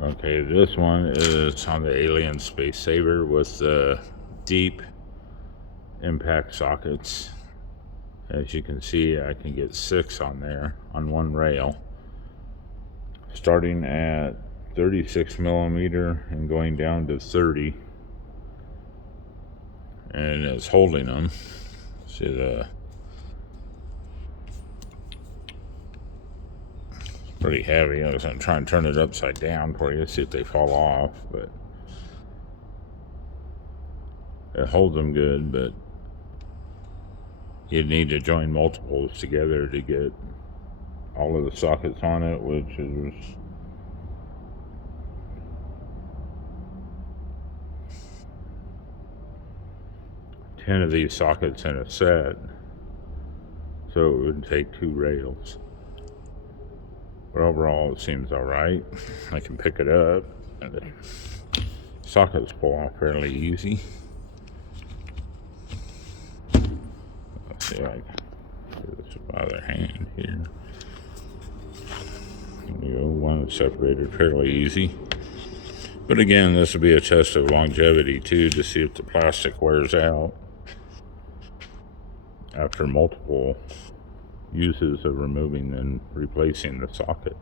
Okay, this one is on the Alien Space Saver with the deep impact sockets. As you can see, I can get 6 on there on one rail, starting at 36 millimeter and going down to 30, and it's holding them. See the pretty heavy. I was gonna try and turn it upside down for you, see if they fall off, but it holds them good. But you'd need to join multiples together to get all of the sockets on it, which is 10 of these sockets in a set, so it would take 2 rails. But overall, it seems all right. I can pick it up, and the sockets pull off fairly easy. Let's see if I can do this with my other hand here. There you go, one is separated fairly easy. But again, this will be a test of longevity too, to see if the plastic wears out after multiple uses of removing and replacing the socket.